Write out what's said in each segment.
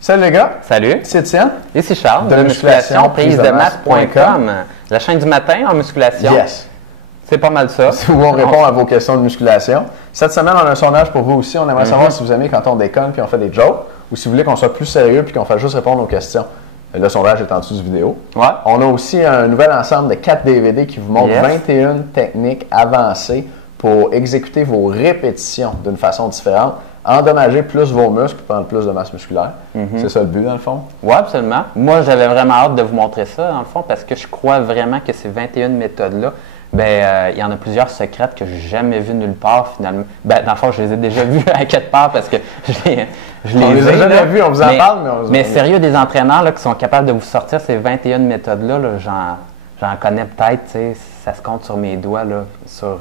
Salut les gars! Salut! C'est Étienne. Ici Charles, de musculation prise-de-masse.com. La chaîne du matin en musculation. Yes! C'est pas mal ça. Où on répond à vos questions de musculation. Cette semaine, on a un sondage pour vous aussi. On aimerait savoir si vous aimez quand on déconne puis on fait des jokes ou si vous voulez qu'on soit plus sérieux puis qu'on fasse juste répondre aux questions. Le sondage est en dessous du vidéo. Ouais. On a aussi un nouvel ensemble de 4 DVD qui vous montre 21 techniques avancées pour exécuter vos répétitions d'une façon différente. Endommager plus vos muscles, prendre plus de masse musculaire. C'est ça le but, dans le fond? Oui, absolument. Moi, j'avais vraiment hâte de vous montrer ça, dans le fond, parce que je crois vraiment que ces 21 méthodes-là, il y en a plusieurs secrètes que je n'ai jamais vues nulle part, finalement. Dans le fond, je les ai déjà vues à quelque part parce que On les a jamais vues, on vous en parle, mais sérieux, des entraîneurs là, qui sont capables de vous sortir ces 21 méthodes-là, j'en connais peut-être, tu sais, ça se compte sur mes doigts, là, sur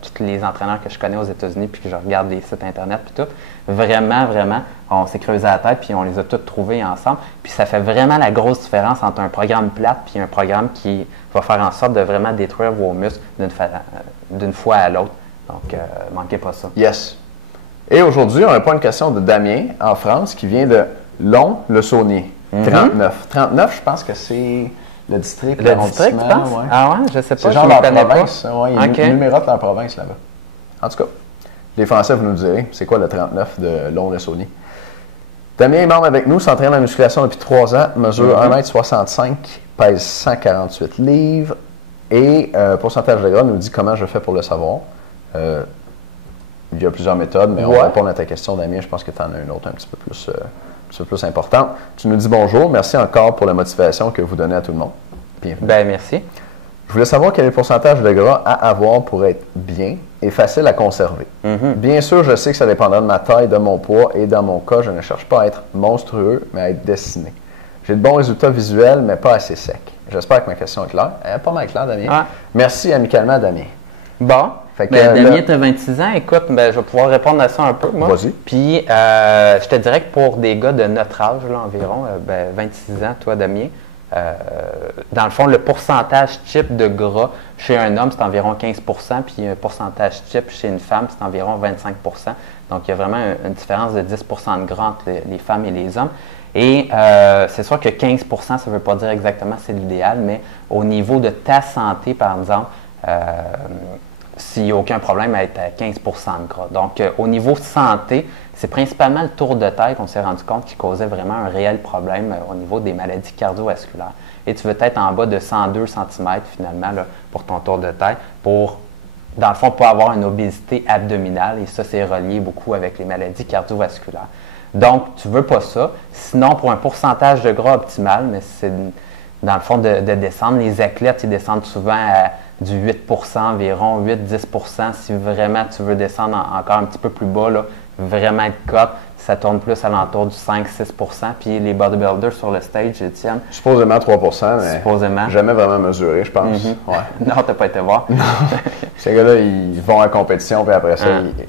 tous les entraîneurs que je connais aux États-Unis, puis que je regarde les sites Internet, puis tout. Vraiment, vraiment, on s'est creusé la tête, puis on les a tous trouvés ensemble. Puis ça fait vraiment la grosse différence entre un programme plate puis un programme qui va faire en sorte de vraiment détruire vos muscles d'une fois à l'autre. Donc, manquez pas ça. Yes. Et aujourd'hui, on n'a pas une question de Damien, en France, qui vient de Lons-le-Saunier, 39. 39, je pense que c'est... Le district, le district, tu penses? Ouais. Ah ouais, je sais pas, c'est je genre ne leur connais province. pas. Ouais, ils numérotent leur province là-bas. En tout cas, les Français, vous nous direz, c'est quoi le 39 de Lons-le-Saunier? Damien est membre avec nous, s'entraîne en musculation depuis 3 ans, mesure 1m65, pèse 148 livres et pourcentage de gras nous dit comment je fais pour le savoir. Il y a plusieurs méthodes, mais on va répondre à ta question, Damien. Je pense que tu en as une autre un petit peu plus importante. Tu nous dis bonjour. Merci encore pour la motivation que vous donnez à tout le monde. Bienvenue. Ben, merci. Je voulais savoir quel est le pourcentage de gras à avoir pour être bien et facile à conserver. Bien sûr, je sais que ça dépendra de ma taille, de mon poids et dans mon cas, je ne cherche pas à être monstrueux, mais à être dessiné. J'ai de bons résultats visuels, mais pas assez secs. J'espère que ma question est claire. Elle est pas mal claire, Damien. Ouais. Merci amicalement, Damien. Bon. Damien, tu as 26 ans. Écoute, je vais pouvoir répondre à ça un peu, moi. Vas-y. Puis, je te dirais que pour des gars de notre âge, là, environ, 26 ans, toi, Damien, dans le fond, le pourcentage type de gras chez un homme, c'est environ 15 %, puis un pourcentage type chez une femme, c'est environ 25 %. Donc, il y a vraiment une différence de 10 % de gras entre les femmes et les hommes. Et c'est sûr que 15 % ça ne veut pas dire exactement c'est l'idéal, mais au niveau de ta santé, par exemple, s'il n'y a aucun problème à être à 15 % de gras. Donc, au niveau santé, c'est principalement le tour de tête qu'on s'est rendu compte qui causait vraiment un réel problème au niveau des maladies cardiovasculaires. Et tu veux être en bas de 102 cm finalement là, pour ton tour de tête pour, dans le fond, pas avoir une obésité abdominale. Et ça, c'est relié beaucoup avec les maladies cardiovasculaires. Donc, tu ne veux pas ça. Sinon, pour un pourcentage de gras optimal, mais c'est dans le fond de descendre, les athlètes, ils descendent souvent à du 8 % environ, 8-10 % si vraiment tu veux descendre encore un petit peu plus bas, là, vraiment être cut, ça tourne plus à l'entour du 5-6 %. Puis les bodybuilders sur le stage, Étienne. Supposément 3 %, mais supposément. Jamais vraiment mesuré, je pense. Ouais. Non, tu n'as pas été voir. Ces gars-là, ils vont en compétition, puis après ça,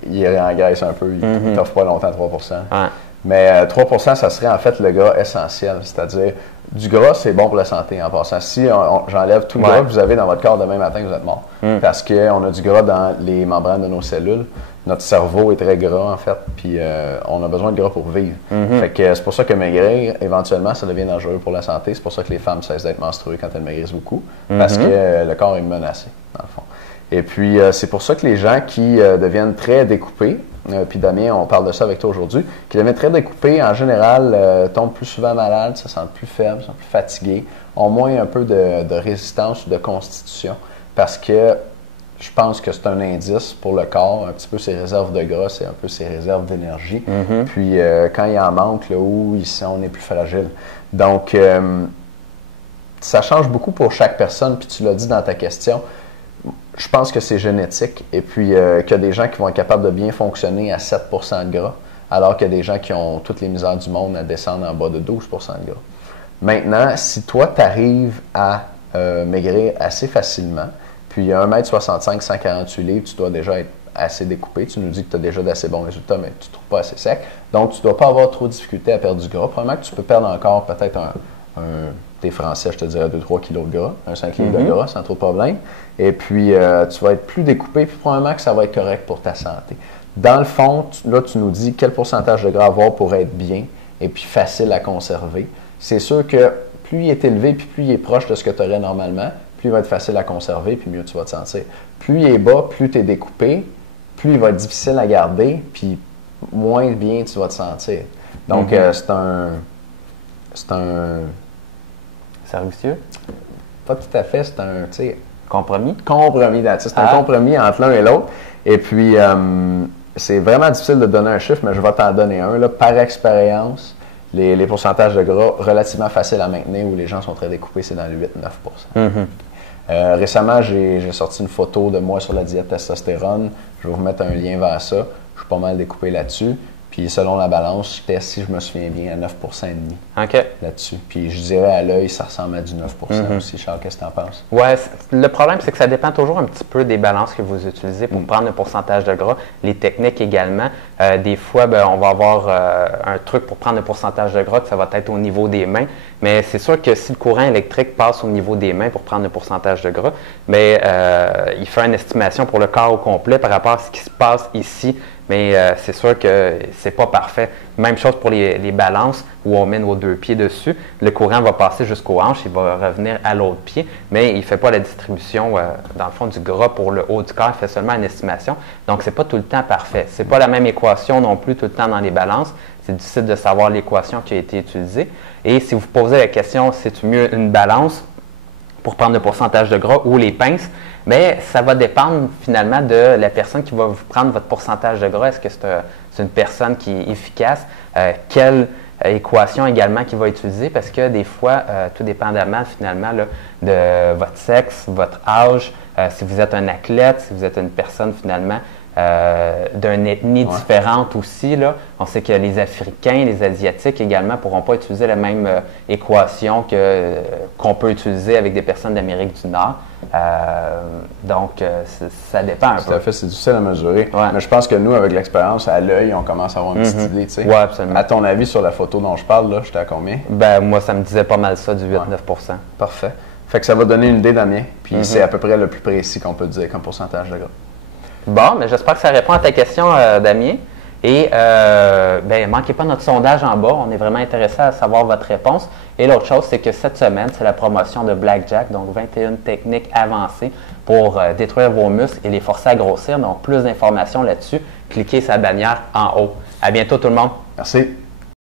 ils engraissent un peu. Ils ne t'offrent pas longtemps 3 %. Mais 3 % ça serait en fait le gras essentiel, c'est-à-dire du gras, c'est bon pour la santé en passant. Si j'enlève tout le gras que vous avez dans votre corps demain matin, vous êtes mort. Parce qu'on a du gras dans les membranes de nos cellules. Notre cerveau est très gras en fait, puis on a besoin de gras pour vivre. Fait que c'est pour ça que maigrir, éventuellement, ça devient dangereux pour la santé. C'est pour ça que les femmes cessent d'être menstruées quand elles maigrissent beaucoup, parce que le corps est menacé, dans le fond. Et puis, c'est pour ça que les gens qui deviennent très découpés, puis Damien, on parle de ça avec toi aujourd'hui, qui deviennent très découpés, en général, tombent plus souvent malades, se sentent plus faibles, sont plus fatigués, ont moins un peu de résistance ou de constitution, parce que je pense que c'est un indice pour le corps, un petit peu ses réserves de gras, c'est un peu ses réserves d'énergie. Puis, quand il en manque, là où on est plus fragile. Donc, ça change beaucoup pour chaque personne, puis tu l'as dit dans ta question. Je pense que c'est génétique et puis qu'il y a des gens qui vont être capables de bien fonctionner à 7 % de gras, alors qu'il y a des gens qui ont toutes les misères du monde à descendre en bas de 12 % de gras. Maintenant, si toi, tu arrives à maigrir assez facilement, puis à 1m65, 148 livres, tu dois déjà être assez découpé. Tu nous dis que tu as déjà d'assez bons résultats, mais tu ne trouves pas assez sec. Donc, tu ne dois pas avoir trop de difficulté à perdre du gras. Probablement que tu peux perdre encore peut-être t'es français, je te dirais 2-3 kg de gras, un 5 livres de gras, sans trop de problème. Et puis, tu vas être plus découpé, puis probablement que ça va être correct pour ta santé. Dans le fond, là, tu nous dis quel pourcentage de gras avoir pour être bien et puis facile à conserver. C'est sûr que plus il est élevé, puis plus il est proche de ce que tu aurais normalement, plus il va être facile à conserver, puis mieux tu vas te sentir. Plus il est bas, plus tu es découpé, plus il va être difficile à garder, puis moins bien tu vas te sentir. Donc, c'est un... Servicieux? Pas tout à fait, c'est un, tu sais... Compromis? Compromis, c'est un compromis entre l'un et l'autre. Et puis, c'est vraiment difficile de donner un chiffre, mais je vais t'en donner un. Là, par expérience, les pourcentages de gras relativement faciles à maintenir où les gens sont très découpés, c'est dans le 8-9 Récemment, j'ai sorti une photo de moi sur la diète testostérone. Je vais vous mettre un lien vers ça. Je suis pas mal découpé là-dessus. Puis selon la balance, j'étais, si je me souviens bien, à 9,5 là-dessus. Puis je dirais à l'œil, ça ressemble à du 9 aussi. Charles, qu'est-ce que tu en penses? Oui, le problème, c'est que ça dépend toujours un petit peu des balances que vous utilisez pour prendre le pourcentage de gras. Les techniques également. Des fois, on va avoir un truc pour prendre le pourcentage de gras, que ça va être au niveau des mains. Mais c'est sûr que si le courant électrique passe au niveau des mains pour prendre le pourcentage de gras, mais il fait une estimation pour le corps au complet par rapport à ce qui se passe ici. Mais c'est sûr que c'est pas parfait. Même chose pour les balances où on met nos 2 pieds dessus. Le courant va passer jusqu'aux hanches, il va revenir à l'autre pied, mais il ne fait pas la distribution, dans le fond, du gras pour le haut du corps. Il fait seulement une estimation. Donc, c'est pas tout le temps parfait. C'est pas la même équation non plus tout le temps dans les balances. C'est difficile de savoir l'équation qui a été utilisée. Et si vous posez la question, c'est mieux une balance pour prendre le pourcentage de gras ou les pinces, mais ça va dépendre finalement de la personne qui va vous prendre votre pourcentage de gras. Est-ce que c'est une personne qui est efficace? Quelle équation également qu'il va utiliser? Parce que des fois, tout dépendamment finalement là, de votre sexe, votre âge, si vous êtes un athlète, si vous êtes une personne finalement d'une ethnie différente aussi. Là. On sait que les Africains, les Asiatiques également ne pourront pas utiliser la même équation qu'on peut utiliser avec des personnes d'Amérique du Nord. Donc, ça dépend un peu. Tout à fait, c'est difficile à mesurer. Ouais. Mais je pense que nous, avec l'expérience, à l'œil, on commence à avoir une petite idée. Oui, absolument. À ton avis, sur la photo dont je parle, là, j'étais à combien? Ben, moi, ça me disait pas mal ça, du 8-9 Parfait. Fait que ça va donner une idée, Damien. Puis c'est à peu près le plus précis qu'on peut dire comme pourcentage de gras. Bon, mais j'espère que ça répond à ta question, Damien. Et manquez pas notre sondage en bas. On est vraiment intéressé à savoir votre réponse. Et l'autre chose, c'est que cette semaine, c'est la promotion de Blackjack, donc 21 techniques avancées pour détruire vos muscles et les forcer à grossir. Donc, plus d'informations là-dessus, cliquez sur la bannière en haut. À bientôt tout le monde. Merci.